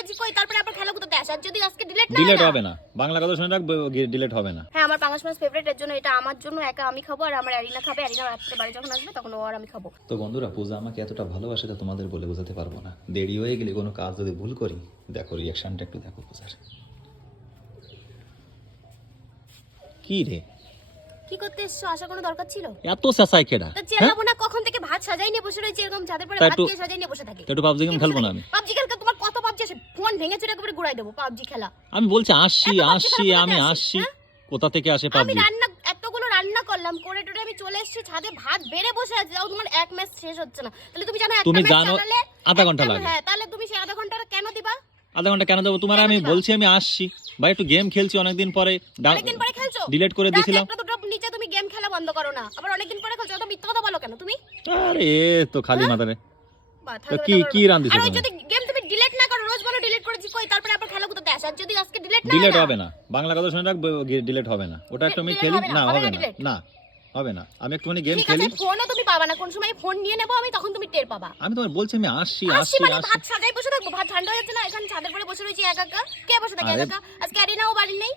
করেছি কই? তারপরে আবার খেলা আসে আর যদি আজকে ডিলিট না ডিলেট হবে না। বাংলা কথা শুনে রাখ ডিলেট হবে না। হ্যাঁ আমার পাঙাশ মাছ ফেভারিট এর জন্য এটা আমার জন্য একা আমি খাব আর আমার অ্যারিনা খাবে। অ্যারিনা রাত্রে বাড়ি যখন আসবে তখন ও আর আমি খাব। তো বন্ধুরা পূজা আমাকে এতটা ভালোবাসে তা তোমাদের বলে বোঝাতে পারব না। দেরি হয়ে গেলে কোনো কাজ যদি ভুল করি দেখো রিয়াকশনটা একটু দেখো পূজার। কি রে? কি করতে এসছো? আসার কোনো দরকার ছিল? এত চেঁচাই খেডা তা চেলাবো না কখন থেকে ভাত সাজাই নিয়ে বসে রয়েছে এরকম ছাদের পরে ভাত খেয়ে সাজাই নিয়ে বসে থাকে। একটু পাবজি গেম খেলব না আমি? পাবজি পাবজি ফোন ভেঙে চুরে একেবারে গুড়াই দেবো পাবজি খেলা। আমি বলছি আসছি আসছি আমি আসছি। আসে, হ্যাঁ? কোথা থেকে আসে আমি রান্না এতগুলো রান্না করলাম করে টোরে আমি চলে এসেছি ছাদে ভাত বেড়ে বসে আছি তাও তোমার এক ম্যাচ শেষ হচ্ছে না। তাহলে তুমি জানো একটা তুমি জানো চালালে আধা ঘণ্টা লাগে। হ্যাঁ তাহলে তুমি সেই আধা ঘন্টাটা কেন দিবা? আধা ঘণ্টা কেন দেবো? তোমার আমি বলছি আমি আসছি। ভাই একটু গেম খেলছি অনেকদিন পরে। অনেকদিন পরে খেলছো? ডিলিট করে দিয়েছিলাম। নিচে তুমি গেম খেলা বন্ধ করো না। আবার অনেকদিন পরে খেলছো অত মিথ্যা কথা বলো কেন তুমি? আরে তো খালি মাথারে বা, তো কি কি রান দিছো আর যদি গেম তুমি ডিলিট না করো রোজ বলো ডিলিট করেছি কই আর যদি আজকে ডিলিট না ডিলেট হবে না। বাংলা কথা শুনে রাখ ডিলেট হবে না। ওটা একটু আমি খেলি? না, হবে না না। হবে না। আমি একটুখানি গেম খেলি। ফোনও তুমি পাবা না। কোন সময় ফোন নিয়ে নেব আমি তখন তুমি টের পাবা। আমি তোমার বলছি আমি আসছি আসছি মানে ভাত সাজাই বসে থাকব? ভাত ঠান্ডা হয়ে যাচ্ছে না? এখানে ছাদের পরে বসে রয়েছি একা একা। কে বসে থাকে একা একা? আজকে আরিনাও বাড়ি নেই।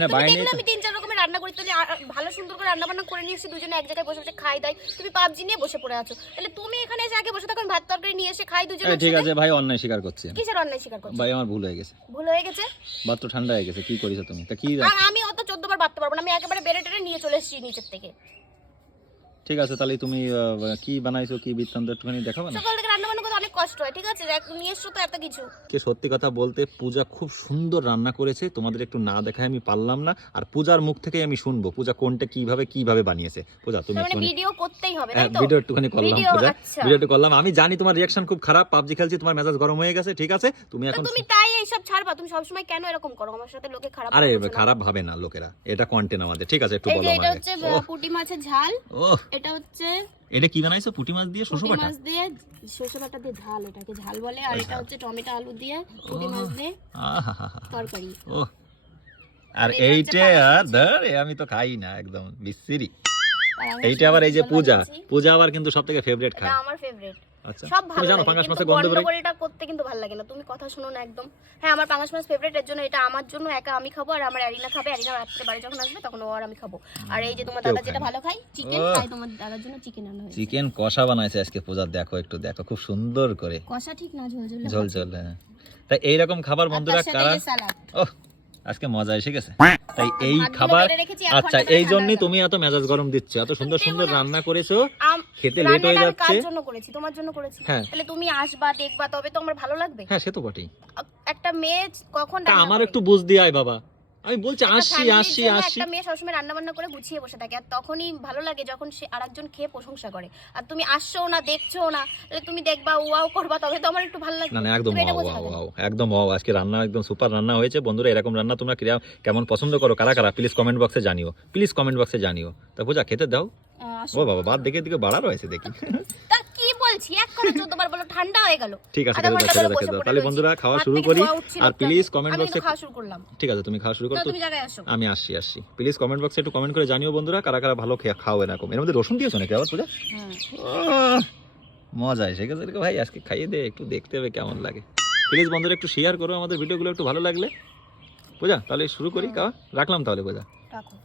না আমি তিন রান্না করি তাহলে ভালো সুন্দর করে রান্না বান্না করে নিয়ে এসে দুজনে এক জায়গায় বসে বসে খাই দাই তুমি পাবজি নিয়ে বসে পড়ে আছো। তাহলে তুমি এখানে এসে আগে বসে থাকুন ভাত তরকারি নিয়ে এসে খাই দুজনে ঠিক আছে ভাই অন্যায় স্বীকার করছি। কিসের অন্যায় স্বীকার করছি? ভাই আমার ভুল হয়ে গেছে। ভুল হয়ে গেছে? ভাত তো ঠান্ডা হয়ে গেছে কি করিছো তুমি? তা কি আর আমি অত চোদ্দ বার বাড়তে পারব না আমি একেবারে বেড়ে টেড়ে নিয়ে চলে এসেছি নিচের থেকে। ঠিক আছে তাহলে তুমি কি বানাইছো কি বৃত্তান্ত একটুখানি দেখাবে না? সকাল থেকে রান্না বান্না করতে অনেক কষ্ট হয় ঠিক আছে? নিয়ে এসছো তো এত কিছু। কে সত্যি কথা বলতে পূজা খুব সুন্দর রান্না করেছে তোমাদের একটু না দেখায় আমি পারলাম না আর পূজার মুখ থেকে আমি শুনব পূজা কোনটা কীভাবে কীভাবে বানিয়েছে। পূজা তুমি মানে ভিডিও করতেই হবে হ্যাঁ, তাই তো? ভিডিও একটুখানি করলাম ভিডিও, পূজা। আচ্ছা। ভিডিও একটু করলাম। আমি জানি তোমার রিয়াকশন খুব খারাপ পাবজি খেলছি তোমার মেজাজ গরম হয়ে গেছে ঠিক আছে? তুমি এখন তুমি তাই এইসব ছাড়বা তুমি সবসময় কেন এরকম করো? আমার সাথে লোকে খারাপ আরে খারাপ ভাবে না লোকেরা এটা কন্টেন্ট আমাদের ঠিক আছে একটু এই বলো যে এটা হচ্ছে পুঁটি মাছের ঝাল। এটা হচ্ছে এটা কি বানাইছো? পুঁটি মাছ দিয়ে শোষো বাটা মাছ দিয়ে সরষে বাটা দিয়ে ঝাল এটাকে ঝাল বলে। আর এটা হচ্ছে টমেটো আলু দিয়ে পুঁটি মাছ দিয়ে। তরকারি। ও আর এইটা ধর আমি তো খাই না একদম বিশ্রী। এইটা আবার এই যে পূজা। পূজা আবার কিন্তু সব থেকে ফেভারিট খাই খায়। আমার ফেভারিট আচ্ছা সব ভালো জানো পাঙ্গাস মাছের গন্ধ গন্ডগোলটা করতে কিন্তু ভালো লাগে না। তুমি কথা শুনো না একদম। হ্যাঁ আমার পাঙ্গাস মাছ ফেভারিট এর জন্য এটা আমার জন্য একা আমি খাব আর আমার অ্যারিনা খাবে। অ্যারিনা রাত্রে বাড়ি যখন আসবে তখন ও আর আমি খাব। আর এই যে তোমার দাদা যেটা ভালো খায় চিকেন তাই তোমার দাদার জন্য চিকেন আনা হয়েছে। চিকেন কষা বানাইছে আজকে পূজা দেখো একটু দেখো খুব সুন্দর করে। কষা ঠিক না ঝোল ঝোল। ঝোল ঝোল হ্যাঁ। তাই এইরকম খাবার বন্ধুরা কারা? সালাদ আজকে মজা এসে গেছে। তাই এই খাবার আচ্ছা এই জন্যই তুমি এত মেজাজ গরম দিচ্ছ এত সুন্দর সুন্দর রান্না করেছ আম- খেতে লেট হয়ে যাচ্ছে। জন্য করেছি? তোমার জন্য করেছি। হ্যাঁ। তাহলে তুমি আসবা দেখবা তবে তো আমার ভালো লাগবে। হ্যাঁ সে তো বটেই। একটা মেয়ে কখন আমার একটু বুঝ দিয়ে আয় বাবা। আমি বলছি আসছি জন্য আসছি একটা মেয়ে সবসময় রান্না বান্না করে গুছিয়ে বসে থাকে আর তখনই ভালো লাগে যখন সে আরেকজন খেয়ে প্রশংসা করে। আর তুমি আসছো না দেখছ না তাহলে তুমি দেখবা ওয়াও করবা তবে তো আমার একটু ভালো লাগবে না না একদম ওয়াও ওয়াও একদম ওয়াও। আজকে রান্না একদম সুপার রান্না হয়েছে। বন্ধুরা এরকম রান্না তোমরা কিরা- কেমন পছন্দ করো কারা কারা প্লিজ কমেন্ট বক্সে জানিও। প্লিজ কমেন্ট বক্সে জানিও। তা পূজা খেতে দাও। ও বাবা বাদ দেখে দিকে বাড়া রয়েছে দেখি। বলছি এক করে চোদ্দবার বলো ঠান্ডা হয়ে গেল। ঠিক আছে তাহলে বন্ধুরা খাওয়া শুরু করি। আর প্লিজ কমেন্ট বক্সে খাওয়া শুরু করলাম। ঠিক আছে তুমি খাওয়া শুরু করো। তুমি জায়গায় আসো। আমি আসছি আসছি। প্লিজ কমেন্ট বক্সে একটু কমেন্ট করে জানিও বন্ধুরা কারা কারা ভালো খেয়ে খাও এরকম। এর মধ্যে রসুন দিয়েছ নাকি আবার পূজা? হ্যাঁ মজা এসে গেছে ভাই আজকে খাইয়ে দে একটু দেখতে হবে কেমন লাগে। প্লিজ বন্ধুরা একটু শেয়ার করো আমাদের ভিডিওগুলো একটু ভালো লাগলে। পূজা তাহলে শুরু করি খাওয়া। রাখলাম তাহলে পূজা। রাখো।